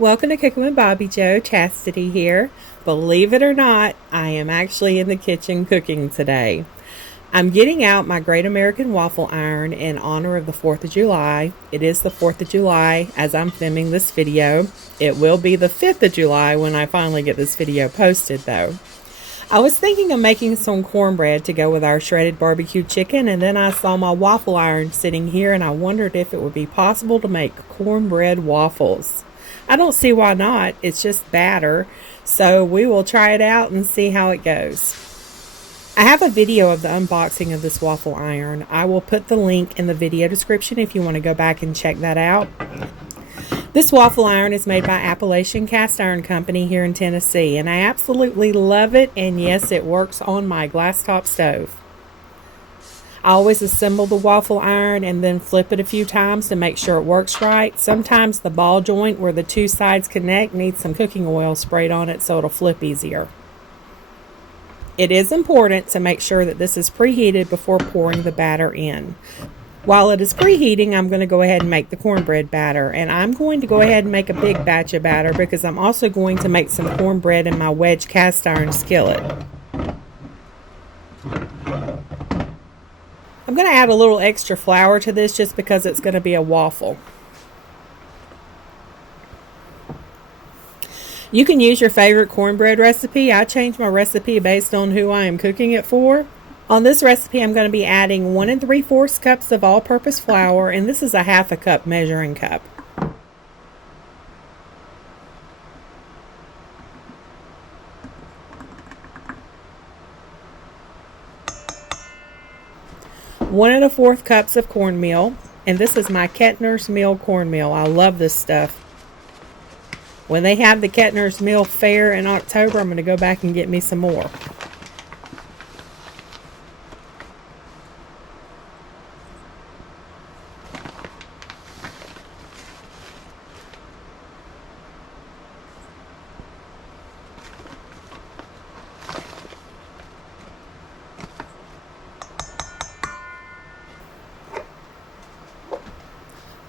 Welcome to Cookin with Bobbi Jo. Chastity here. Believe it or not, I am actually in the kitchen cooking today. I'm getting out my Great American Waffle Iron in honor of the 4th of July. It is the 4th of July as I'm filming this video. It will be the 5th of July when I finally get this video posted though. I was thinking of making some cornbread to go with our shredded barbecue chicken, and then I saw my waffle iron sitting here and I wondered if it would be possible to make cornbread waffles. I don't see why not. It's just batter. So we will try it out and see how it goes. I have a video of the unboxing of this waffle iron. I will put the link in the video description if you want to go back and check that out. This waffle iron is made by Appalachian Cast Iron Company here in Tennessee, and I absolutely love it, and yes, it works on my glass top stove. I always assemble the waffle iron and then flip it a few times to make sure it works right. Sometimes the ball joint where the two sides connect needs some cooking oil sprayed on it so it'll flip easier. It is important to make sure that this is preheated before pouring the batter in. While it is preheating, I'm going to go ahead and make the cornbread batter, and I'm going to go ahead and make a big batch of batter because I'm also going to make some cornbread in my wedge cast iron skillet. I'm going to add a little extra flour to this just because it's going to be a waffle. You can use your favorite cornbread recipe. I change my recipe based on who I am cooking it for. On this recipe, I'm going to be adding 1 3/4 cups of all-purpose flour, and this is a 1/2 cup measuring cup. One and 1/4 cups of cornmeal, and this is my Kettner's Mill cornmeal. I love this stuff. When they have the Kettner's Mill fair in October, I'm going to go back and get me some more.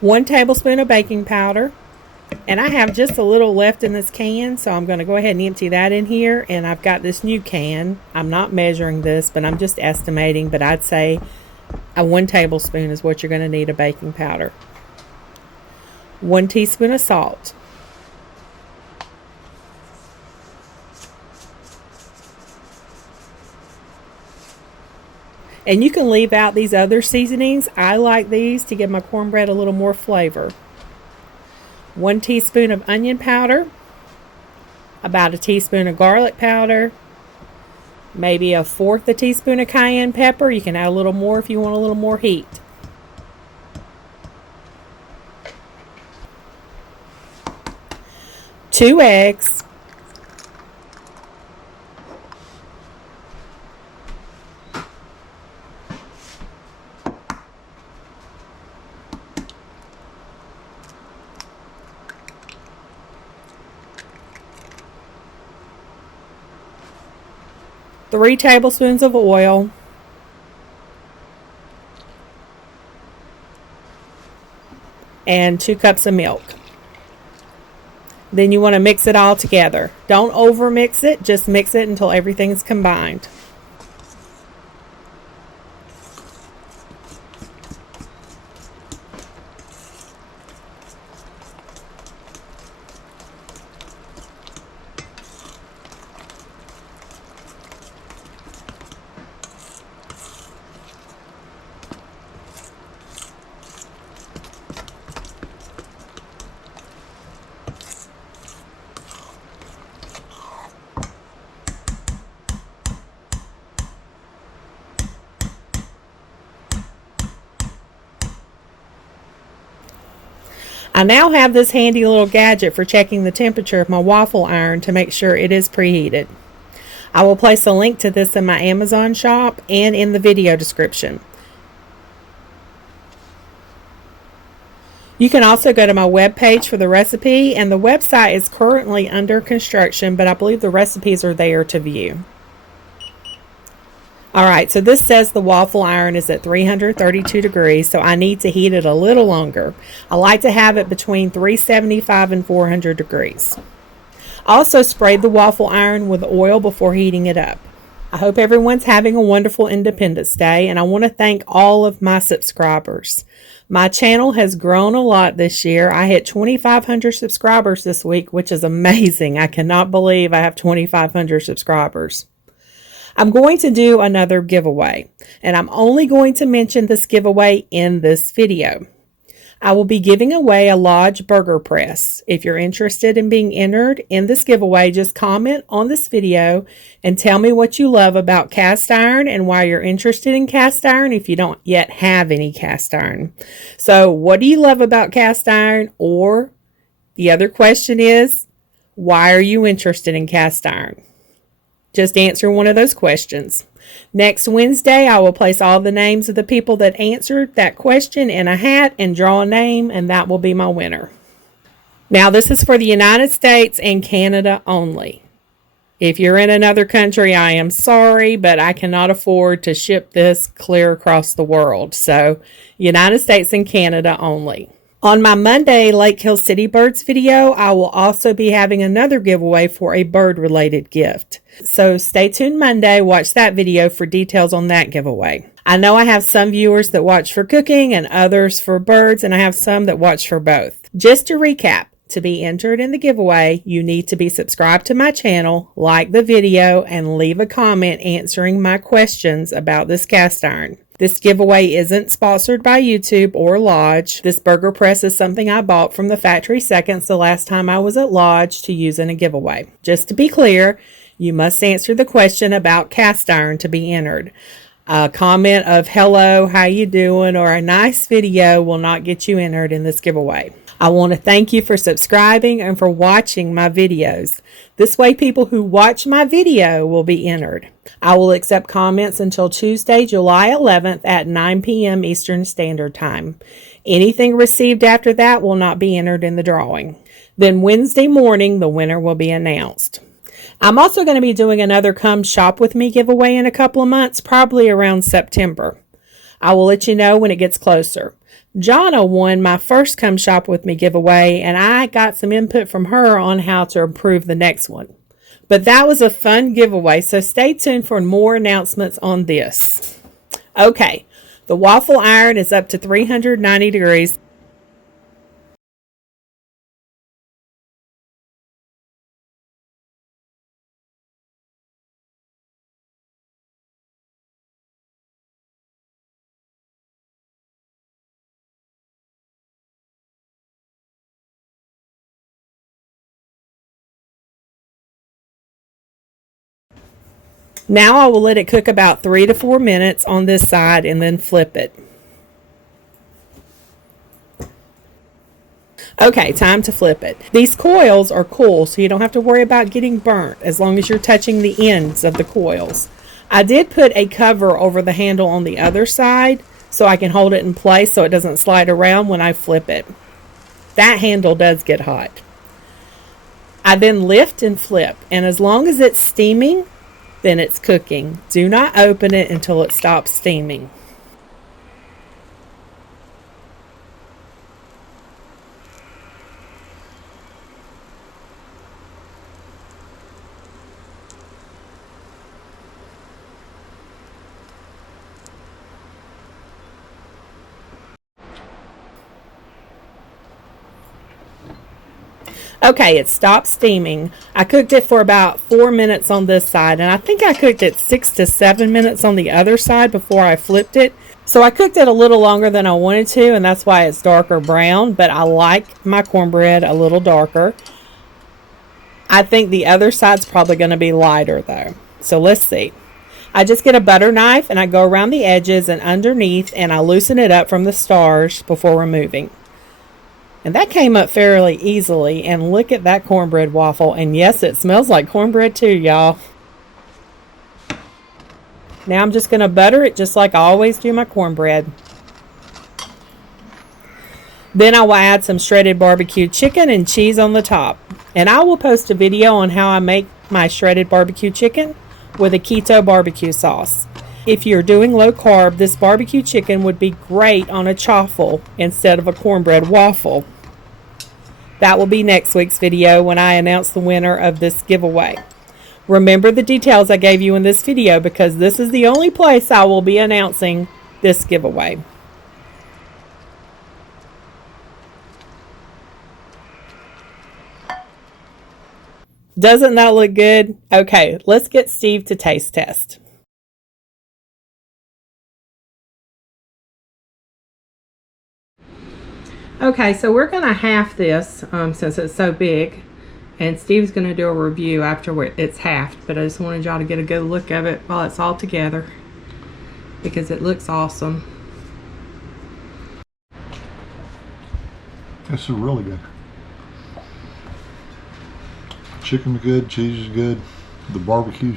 One tablespoon of baking powder, and I have just a little left in this can, so I'm going to go ahead and empty that in here. And I've got this new can. I'm not measuring this, but I'm just estimating, but I'd say 1 tablespoon is what you're going to need of baking powder. 1 teaspoon of salt. And you can leave out these other seasonings. I like these to give my cornbread a little more flavor. 1 teaspoon of onion powder. About 1 teaspoon of garlic powder. Maybe 1/4 teaspoon of cayenne pepper. You can add a little more if you want a little more heat. Two eggs. 3 tablespoons of oil, and 2 cups of milk. Then you want to mix it all together. Don't over mix it, just mix it until everything's combined. I now have this handy little gadget for checking the temperature of my waffle iron to make sure it is preheated. I will place a link to this in my Amazon shop and in the video description. You can also go to my webpage for the recipe, and the website is currently under construction, but I believe the recipes are there to view. Alright, so this says the waffle iron is at 332 degrees, so I need to heat it a little longer. I like to have it between 375 and 400 degrees. Also sprayed the waffle iron with oil before heating it up. I hope everyone's having a wonderful Independence Day, and I want to thank all of my subscribers. My channel has grown a lot this year. I hit 2,500 subscribers this week, which is amazing. I cannot believe I have 2,500 subscribers. I'm going to do another giveaway, and I'm only going to mention this giveaway in this video. I will be giving away a Lodge burger press. If you're interested in being entered in this giveaway, just comment on this video and tell me what you love about cast iron and why you're interested in cast iron if you don't yet have any cast iron. So what do you love about cast iron? Or the other question is, why are you interested in cast iron? Just answer one of those questions. Next Wednesday, I will place all the names of the people that answered that question in a hat and draw a name, and that will be my winner. Now, this is for the United States and Canada only. If you're in another country, I am sorry, but I cannot afford to ship this clear across the world. So, United States and Canada only. On my Monday Lake Hill City Birds video, I will also be having another giveaway for a bird-related gift. So stay tuned Monday, watch that video for details on that giveaway. I know I have some viewers that watch for cooking and others for birds, and I have some that watch for both. Just to recap, to be entered in the giveaway, you need to be subscribed to my channel, like the video, and leave a comment answering my questions about this cast iron. This giveaway isn't sponsored by YouTube or Lodge. This burger press is something I bought from the Factory Seconds the last time I was at Lodge to use in a giveaway. Just to be clear, you must answer the question about cast iron to be entered. A comment of hello, how you doing, or a nice video will not get you entered in this giveaway. I want to thank you for subscribing and for watching my videos. This way people who watch my video will be entered. I will accept comments until Tuesday, July 11th at 9 p.m. Eastern Standard Time. Anything received after that will not be entered in the drawing. Then Wednesday morning, the winner will be announced. I'm also going to be doing another Come Shop With Me giveaway in a couple of months, probably around September. I will let you know when it gets closer. Jonna won my first Come Shop With Me giveaway, and I got some input from her on how to improve the next one. But that was a fun giveaway, so stay tuned for more announcements on this. Okay, the waffle iron is up to 390 degrees. Now I will let it cook about 3 to 4 minutes on this side and then flip it. Okay, time to flip it. These coils are cool, so you don't have to worry about getting burnt as long as you're touching the ends of the coils. I did put a cover over the handle on the other side so I can hold it in place so it doesn't slide around when I flip it. That handle does get hot. I then lift and flip, and as long as it's steaming, then it's cooking. Do not open it until it stops steaming. Okay, it stopped steaming. I cooked it for about 4 minutes on this side, and I think I cooked it 6 to 7 minutes on the other side before I flipped it. So I cooked it a little longer than I wanted to, and that's why it's darker brown, but I like my cornbread a little darker. I think the other side's probably going to be lighter though. So let's see. I just get a butter knife and I go around the edges and underneath, and I loosen it up from the stars before removing. And that came up fairly easily, and look at that cornbread waffle, and yes, it smells like cornbread too, y'all. Now I'm just going to butter it just like I always do my cornbread. Then I will add some shredded barbecue chicken and cheese on the top. And I will post a video on how I make my shredded barbecue chicken with a keto barbecue sauce. If you're doing low carb, this barbecue chicken would be great on a chaffle instead of a cornbread waffle. That will be next week's video when I announce the winner of this giveaway. Remember the details I gave you in this video because this is the only place I will be announcing this giveaway. Doesn't that look good? Okay, let's get Steve to taste test. Okay, so we're going to half this since it's so big. And Steve's going to do a review after it's halved. But I just wanted y'all to get a good look of it while it's all together. Because it looks awesome. This is really good. Chicken's good, cheese is good, the barbecue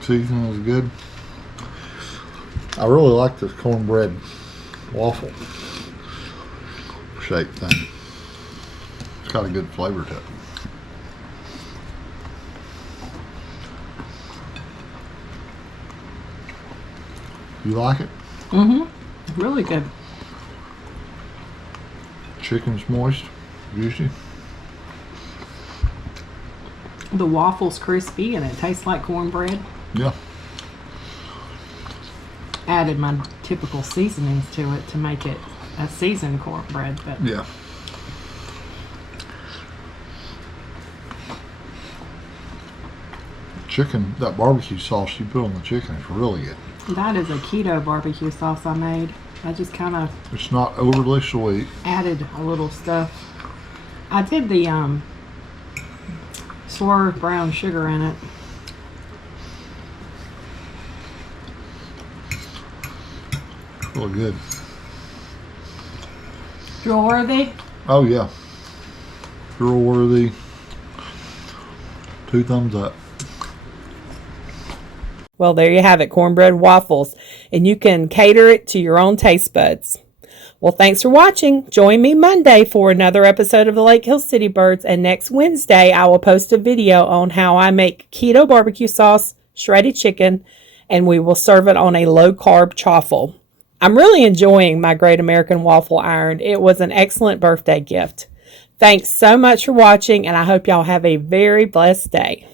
seasoning is good. I really like this cornbread waffle shape thing. It's got a good flavor to it. You like it? Mm-hmm. Really good. Chicken's moist, juicy. The waffle's crispy and it tastes like cornbread. Yeah. Added my typical seasonings to it to make it a seasoned cornbread, but yeah. Chicken, that barbecue sauce you put on the chicken is really good. That is a keto barbecue sauce I made. I just kind of... It's not overly sweet. Added a little stuff. I did the swerve brown sugar in it. Really good. Drill worthy? Oh yeah. Drill worthy. 2 thumbs up. Well, there you have it, cornbread waffles, and you can cater it to your own taste buds. Well, thanks for watching. Join me Monday for another episode of the Lake Hill City Birds, and next Wednesday I will post a video on how I make keto barbecue sauce, shredded chicken, and we will serve it on a low-carb chaffle. I'm really enjoying my Great American Waffle Iron. It was an excellent birthday gift. Thanks so much for watching, and I hope y'all have a very blessed day.